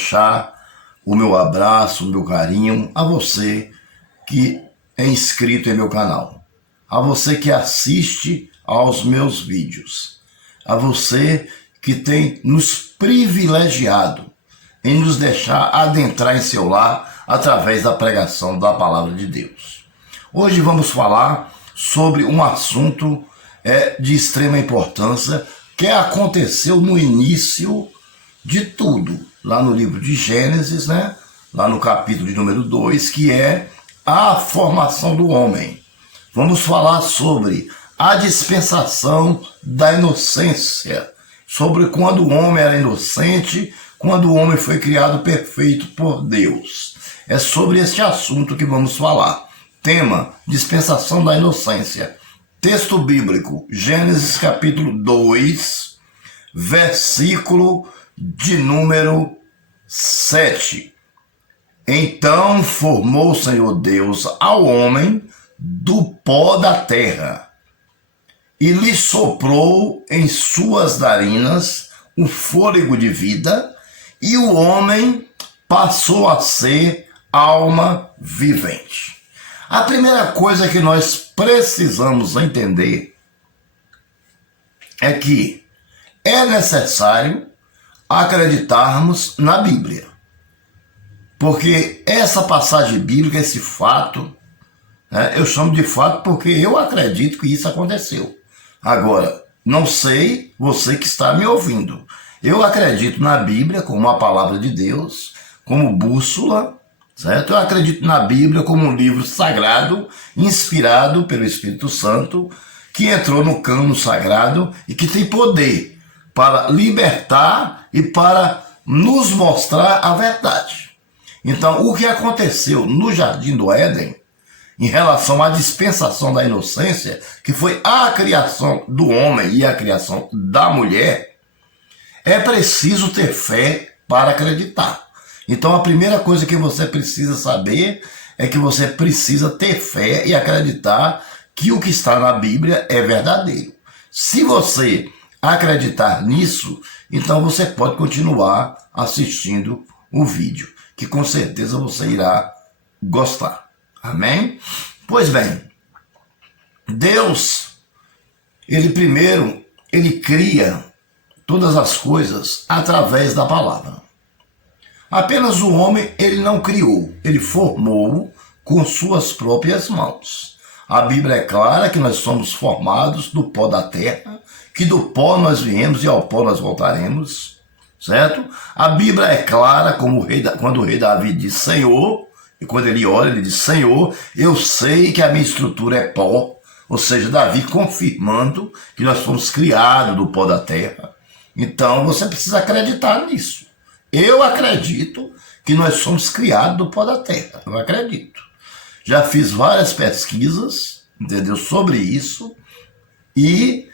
deixar o meu abraço, o meu carinho a você que é inscrito em meu canal, a você que assiste aos meus vídeos, a você que tem nos privilegiado em nos deixar adentrar em seu lar através da pregação da palavra de Deus. Hoje vamos falar sobre um assunto de extrema importância que aconteceu no início de tudo, lá no livro de Gênesis, né? Lá no capítulo de número 2, que é a formação do homem. Vamos falar sobre a dispensação da inocência, sobre quando o homem era inocente, quando o homem foi criado perfeito por Deus. É sobre este assunto que vamos falar. Tema: dispensação da inocência. Texto bíblico, Gênesis capítulo 2, versículo de número 7. Então formou o Senhor Deus ao homem do pó da terra e lhe soprou em suas narinas o fôlego de vida, e o homem passou a ser alma vivente. A primeira coisa que nós precisamos entender é que é necessário acreditarmos na Bíblia. Porque essa passagem bíblica, esse fato, eu chamo de fato porque eu acredito que isso aconteceu. Agora, não sei você que está me ouvindo. Eu acredito na Bíblia como a palavra de Deus, como bússola, certo? Eu acredito na Bíblia como um livro sagrado, inspirado pelo Espírito Santo, que entrou no cânon sagrado e que tem poder para libertar e para nos mostrar a verdade. Então, o que aconteceu no Jardim do Éden, em relação à dispensação da inocência, que foi a criação do homem e a criação da mulher, é preciso ter fé para acreditar. Então, a primeira coisa que você precisa saber é que você precisa ter fé e acreditar que o que está na Bíblia é verdadeiro. Se você acreditar nisso, então você pode continuar assistindo o vídeo, que com certeza você irá gostar. Amém? Pois bem, Deus, ele cria todas as coisas através da palavra. Apenas o homem ele não criou, ele formou com suas próprias mãos. A Bíblia é clara que nós somos formados do pó da terra, que do pó nós viemos e ao pó nós voltaremos, certo? A Bíblia é clara como quando o rei Davi diz Senhor, e quando ele ora ele diz Senhor, eu sei que a minha estrutura é pó, ou seja, Davi confirmando que nós fomos criados do pó da terra. Então você precisa acreditar nisso. Eu acredito que nós somos criados do pó da terra, eu acredito. Já fiz várias pesquisas, entendeu, sobre isso, e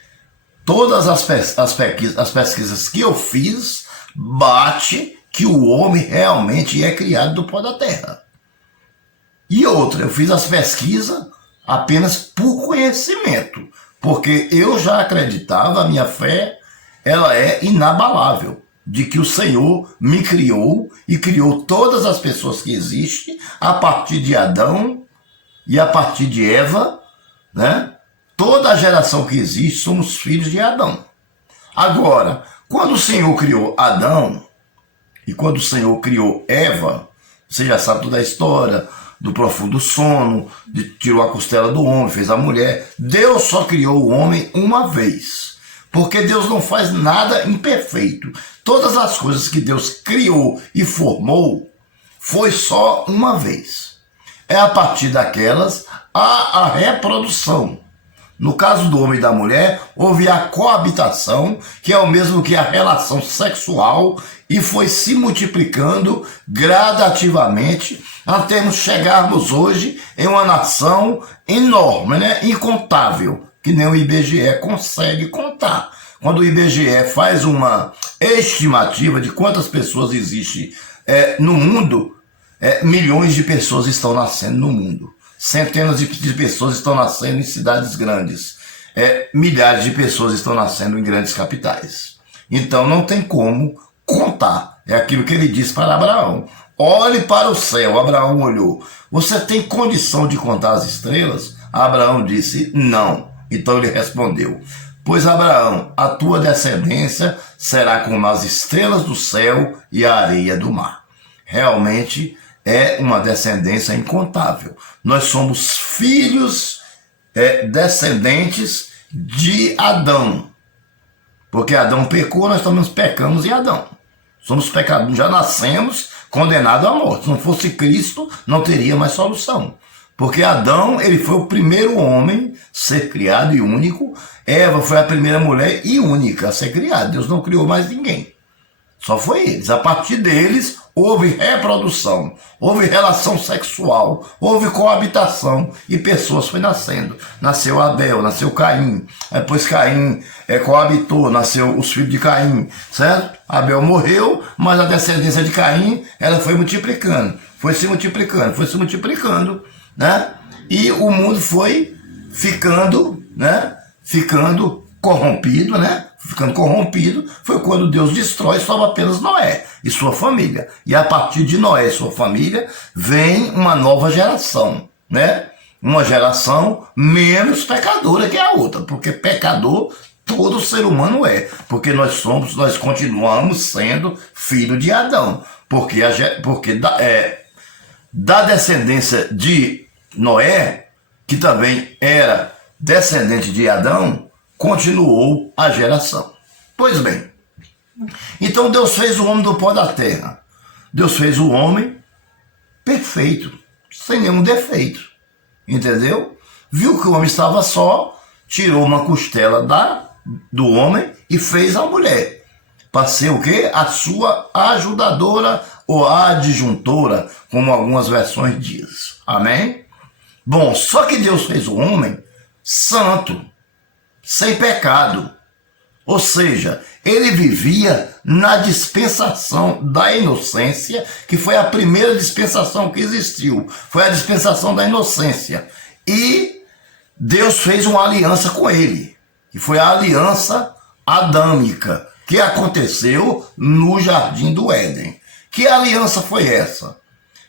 todas as pesquisas que eu fiz bate que o homem realmente é criado do pó da terra. E outra, eu fiz as pesquisas apenas por conhecimento, porque eu já acreditava, a minha fé, ela é inabalável, de que o Senhor me criou e criou todas as pessoas que existem a partir de Adão e a partir de Eva, né? Toda a geração que existe somos filhos de Adão. Agora, quando o Senhor criou Adão e quando o Senhor criou Eva, você já sabe toda a história do profundo sono, tirou a costela do homem, fez a mulher. Deus só criou o homem uma vez, porque Deus não faz nada imperfeito. Todas as coisas que Deus criou e formou foi só uma vez. É a partir daquelas a reprodução. No caso do homem e da mulher, houve a coabitação, que é o mesmo que a relação sexual, e foi se multiplicando gradativamente até chegarmos hoje em uma nação enorme, né? Incontável, que nem o IBGE consegue contar. Quando o IBGE faz uma estimativa de quantas pessoas existem no mundo, milhões de pessoas estão nascendo no mundo. Centenas de pessoas estão nascendo em cidades grandes. Milhares de pessoas estão nascendo em grandes capitais. Então não tem como contar. É aquilo que ele disse para Abraão. Olhe para o céu. Abraão olhou. Você tem condição de contar as estrelas? Abraão disse, não. Então ele respondeu, pois Abraão, a tua descendência será como as estrelas do céu e a areia do mar. Realmente é uma descendência incontável. Nós somos filhos, descendentes de Adão. Porque Adão pecou, nós também pecamos em Adão. Somos pecadores, já nascemos condenados à morte. Se não fosse Cristo, não teria mais solução. Porque Adão, ele foi o primeiro homem a ser criado e único. Eva foi a primeira mulher e única a ser criada. Deus não criou mais ninguém. Só foi eles. A partir deles, houve reprodução, houve relação sexual, houve coabitação e pessoas foram nascendo. Nasceu Abel, nasceu Caim, depois Caim coabitou, nasceu os filhos de Caim, certo? Abel morreu, mas a descendência de Caim, ela foi multiplicando, foi se multiplicando, né? E o mundo foi ficando, né? Ficando corrompido, né? Ficando corrompido, foi quando Deus destrói, salva apenas Noé e sua família. E a partir de Noé e sua família, vem uma nova geração, né? Uma geração menos pecadora que a outra, porque pecador todo ser humano é, porque nós continuamos sendo filho de Adão, porque da descendência de Noé, que também era descendente de Adão, continuou a geração. Pois bem, então Deus fez o homem do pó da terra. Deus fez o homem perfeito, sem nenhum defeito, entendeu? Viu que o homem estava só, tirou uma costela do homem e fez a mulher, para ser o quê? A sua ajudadora ou adjuntora, como algumas versões dizem. Amém? Bom, só que Deus fez o homem santo, sem pecado. Ou seja, ele vivia na dispensação da inocência, que foi a primeira dispensação que existiu. Foi a dispensação da inocência. E Deus fez uma aliança com ele, que foi a aliança adâmica, que aconteceu no Jardim do Éden. Que aliança foi essa?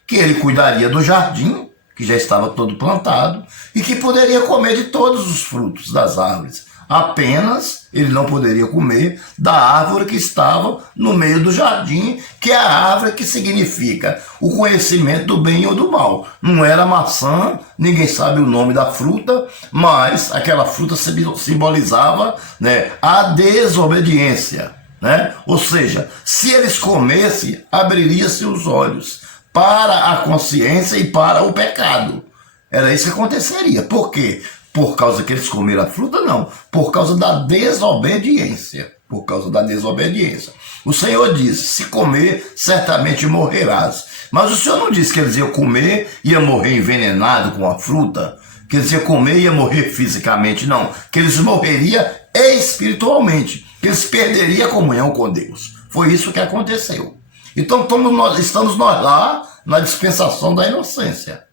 Que ele cuidaria do jardim, que já estava todo plantado, e que poderia comer de todos os frutos das árvores. Apenas ele não poderia comer da árvore que estava no meio do jardim, que é a árvore que significa o conhecimento do bem ou do mal. Não era maçã, ninguém sabe o nome da fruta, mas aquela fruta simbolizava, né, a desobediência, né? Ou seja, se eles comessem, abriria-se os olhos para a consciência e para o pecado. Era isso que aconteceria. Por quê? Por causa que eles comeram a fruta? Não. Por causa da desobediência. Por causa da desobediência. O Senhor disse, se comer, certamente morrerás. Mas o Senhor não disse que eles iam comer, ia morrer envenenado com a fruta, que eles iam comer e ia morrer fisicamente, não. Que eles morreriam espiritualmente, que eles perderiam a comunhão com Deus. Foi isso que aconteceu. Então estamos nós lá na dispensação da inocência.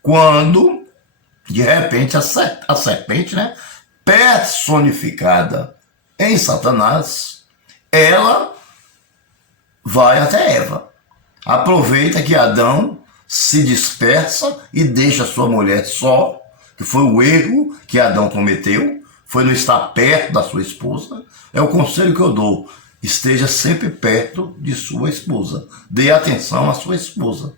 Quando, de repente, a serpente, né, personificada em Satanás, ela vai até Eva. Aproveita que Adão se dispersa e deixa sua mulher só, que foi o erro que Adão cometeu, foi não estar perto da sua esposa. É o conselho que eu dou. Esteja sempre perto de sua esposa. Dê atenção à sua esposa.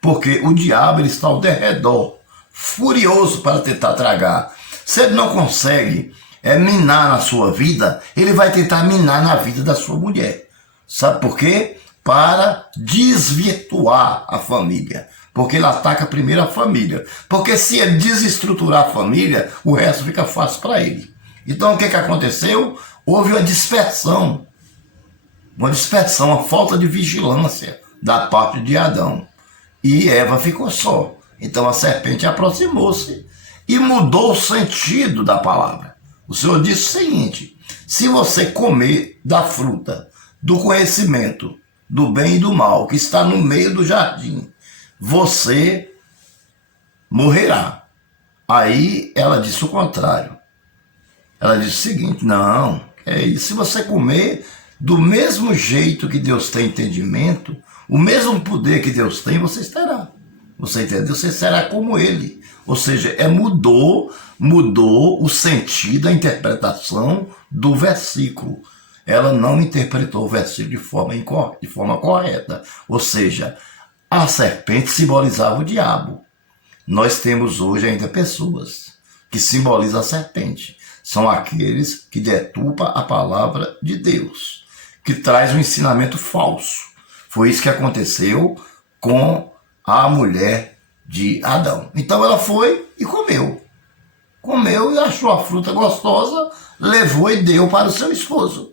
Porque o diabo ele está ao derredor, furioso para tentar tragar. Se ele não consegue minar na sua vida, ele vai tentar minar na vida da sua mulher. Sabe por quê? Para desvirtuar a família. Porque ele ataca primeiro a família. Porque se ele desestruturar a família, o resto fica fácil para ele. Então o que aconteceu? Houve uma dispersão, uma falta de vigilância da parte de Adão. E Eva ficou só. Então a serpente aproximou-se e mudou o sentido da palavra. O Senhor disse o seguinte: se você comer da fruta do conhecimento do bem e do mal, que está no meio do jardim, você morrerá. Aí ela disse o contrário. Ela disse o seguinte: não, é isso, se você comer, Do mesmo jeito que Deus tem entendimento, o mesmo poder que Deus tem, vocês terão. Você entendeu? Você será como ele. Ou seja, mudou o sentido, a interpretação do versículo. Ela não interpretou o versículo de forma correta. Ou seja, a serpente simbolizava o diabo. Nós temos hoje ainda pessoas que simbolizam a serpente. São aqueles que deturpam a palavra de Deus, que traz um ensinamento falso. Foi isso que aconteceu com a mulher de Adão. Então ela foi e comeu. Comeu e achou a fruta gostosa, levou e deu para o seu esposo.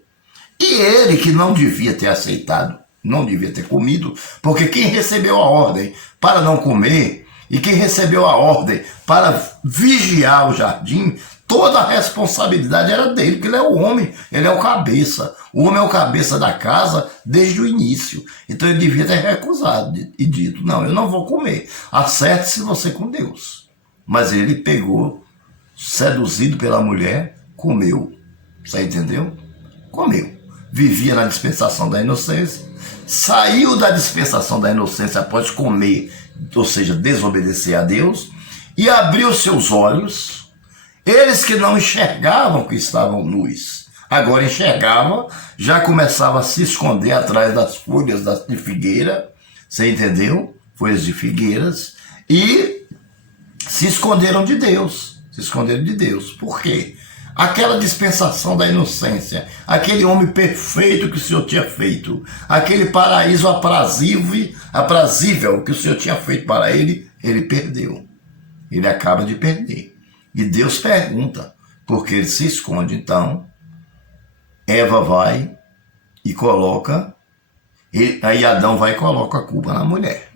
E ele, que não devia ter aceitado, não devia ter comido, porque quem recebeu a ordem para não comer e quem recebeu a ordem para vigiar o jardim, toda a responsabilidade era dele, porque ele é o homem, ele é o cabeça. O homem é o cabeça da casa desde o início. Então ele devia ter recusado e dito, não, eu não vou comer. Acerte-se você com Deus. Mas ele pegou, seduzido pela mulher, comeu. Você entendeu? Comeu. Vivia na dispensação da inocência, saiu da dispensação da inocência após comer, ou seja, desobedecer a Deus, e abriu seus olhos. Eles que não enxergavam que estavam nus, agora enxergavam, já começavam a se esconder atrás das folhas de figueira, você entendeu? Folhas de figueiras, e se esconderam de Deus. Se esconderam de Deus. Por quê? Aquela dispensação da inocência, aquele homem perfeito que o Senhor tinha feito, aquele paraíso aprazível que o Senhor tinha feito para ele, ele perdeu. Ele acaba de perder. E Deus pergunta, porque ele se esconde. Então, Eva vai e coloca, aí Adão vai e coloca a culpa na mulher.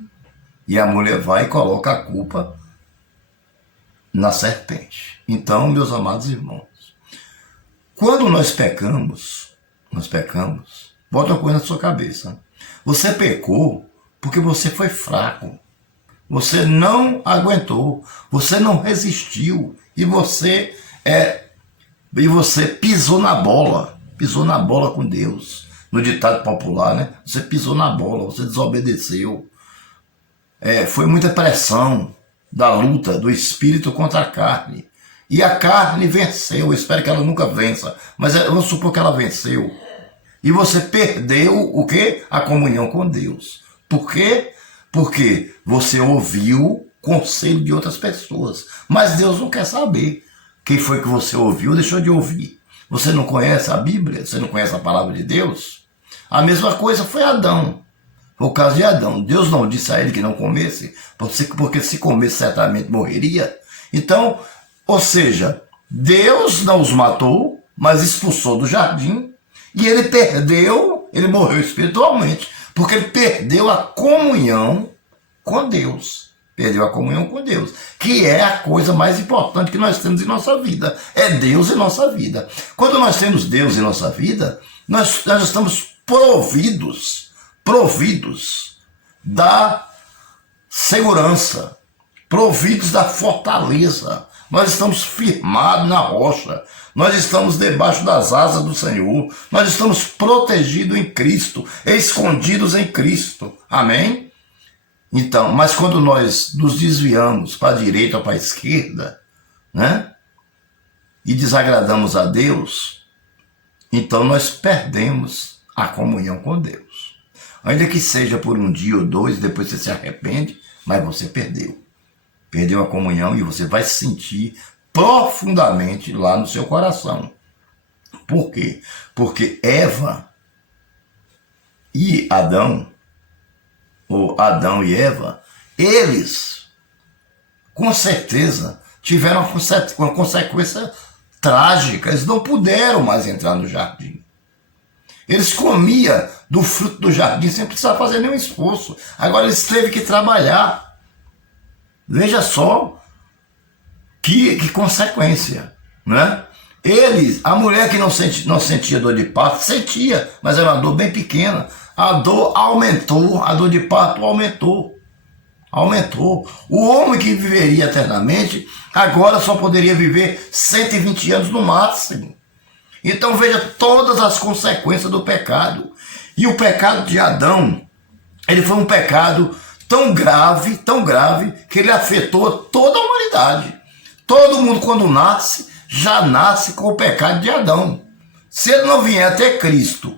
E a mulher vai e coloca a culpa na serpente. Então, meus amados irmãos, quando nós pecamos, bota uma coisa na sua cabeça. Você pecou porque você foi fraco. Você não aguentou, você não resistiu e você pisou na bola com Deus. No ditado popular, né? Você pisou na bola, você desobedeceu. Foi muita pressão da luta do espírito contra a carne. E a carne venceu. Eu espero que ela nunca vença, mas vamos supor que ela venceu. E você perdeu o quê? A comunhão com Deus. Por quê? Porque você ouviu conselho de outras pessoas. Mas Deus não quer saber quem foi que você ouviu ou deixou de ouvir. Você não conhece a Bíblia? Você não conhece a palavra de Deus? A mesma coisa foi Adão. Foi o caso de Adão. Deus não disse a ele que não comesse, porque se comesse certamente morreria. Então, ou seja, Deus não os matou, mas expulsou do jardim. E ele morreu espiritualmente, porque ele perdeu a comunhão com Deus. Perdeu a comunhão com Deus, que é a coisa mais importante que nós temos em nossa vida. É Deus em nossa vida. Quando nós temos Deus em nossa vida, nós estamos providos da segurança, providos da fortaleza. Nós estamos firmados na rocha. Nós estamos debaixo das asas do Senhor. Nós estamos protegidos em Cristo, escondidos em Cristo. Amém? Então, mas quando nós nos desviamos para a direita ou para a esquerda, né? E desagradamos a Deus, então nós perdemos a comunhão com Deus. Ainda que seja por um dia ou dois, depois você se arrepende, mas você perdeu. Perdeu a comunhão e você vai se sentir profundamente lá no seu coração. Por quê? Porque Eva e Adão, ou Adão e Eva, eles, com certeza, tiveram uma consequência trágica. Eles não puderam mais entrar no jardim. Eles comiam do fruto do jardim sem precisar fazer nenhum esforço. Agora eles teve que trabalhar. Veja só que consequência, né? Eles, a mulher que não sentia dor de parto, sentia, mas era uma dor bem pequena. A dor aumentou, a dor de parto aumentou. O homem que viveria eternamente, agora só poderia viver 120 anos no máximo. Então veja todas as consequências do pecado. E o pecado de Adão, ele foi um pecado tão grave, que ele afetou toda a humanidade. Todo mundo, quando nasce, já nasce com o pecado de Adão. Se ele não vier até Cristo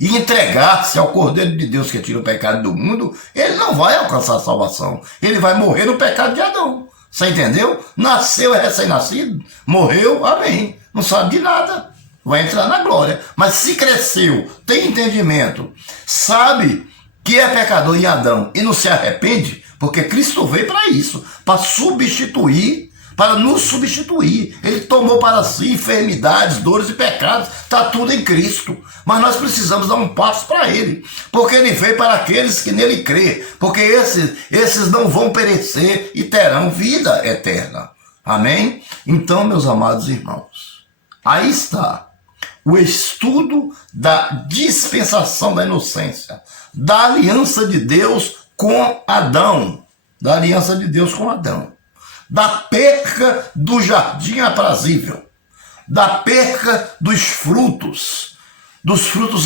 e entregar-se ao Cordeiro de Deus que tira o pecado do mundo, ele não vai alcançar a salvação. Ele vai morrer no pecado de Adão. Você entendeu? Nasceu, é recém-nascido, morreu, amém. Não sabe de nada, vai entrar na glória. Mas se cresceu, tem entendimento, sabe que é pecador em Adão e não se arrepende, porque Cristo veio para isso, para substituir, para nos substituir. Ele tomou para si enfermidades, dores e pecados, está tudo em Cristo. Mas nós precisamos dar um passo para ele, porque ele veio para aqueles que nele crê, porque esses não vão perecer e terão vida eterna. Amém? Então, meus amados irmãos, aí está o estudo da dispensação da inocência, da aliança de Deus com Adão, da aliança de Deus com Adão, da perca do jardim aprazível, da perca dos frutos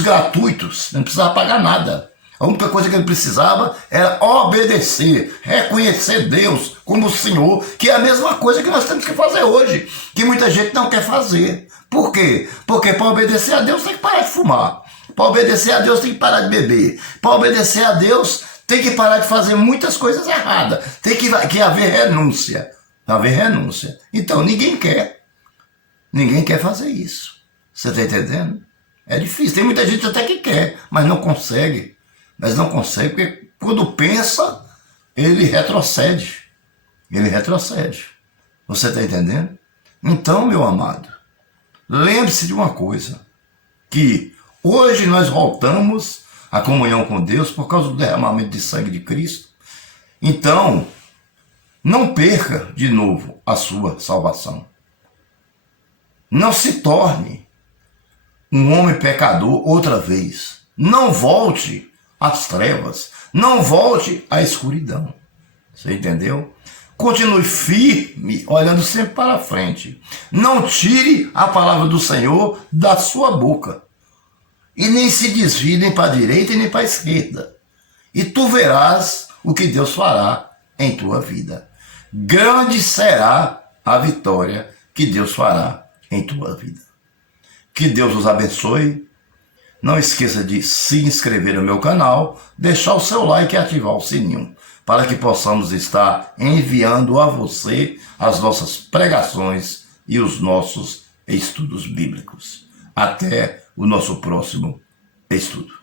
gratuitos, não precisava pagar nada. A única coisa que ele precisava era obedecer, reconhecer Deus como o Senhor, que é a mesma coisa que nós temos que fazer hoje, que muita gente não quer fazer. Por quê? Porque para obedecer a Deus tem que parar de fumar, para obedecer a Deus tem que parar de beber, para obedecer a Deus tem que parar de fazer muitas coisas erradas, tem que haver renúncia. Então ninguém quer fazer isso. Você está entendendo? É difícil, tem muita gente até que quer, mas não consegue. Porque quando pensa, ele retrocede. Você está entendendo? Então, meu amado, lembre-se de uma coisa, que hoje nós voltamos à comunhão com Deus por causa do derramamento de sangue de Cristo. Então, não perca de novo a sua salvação. Não se torne um homem pecador outra vez. Não volte às trevas. Não volte à escuridão. Você entendeu? Continue firme, olhando sempre para frente. Não tire a palavra do Senhor da sua boca. E nem se desvie nem para a direita e nem para a esquerda. E tu verás o que Deus fará em tua vida. Grande será a vitória que Deus fará em tua vida. Que Deus os abençoe. Não esqueça de se inscrever no meu canal, deixar o seu like e ativar o sininho, para que possamos estar enviando a você as nossas pregações e os nossos estudos bíblicos. Até o nosso próximo estudo.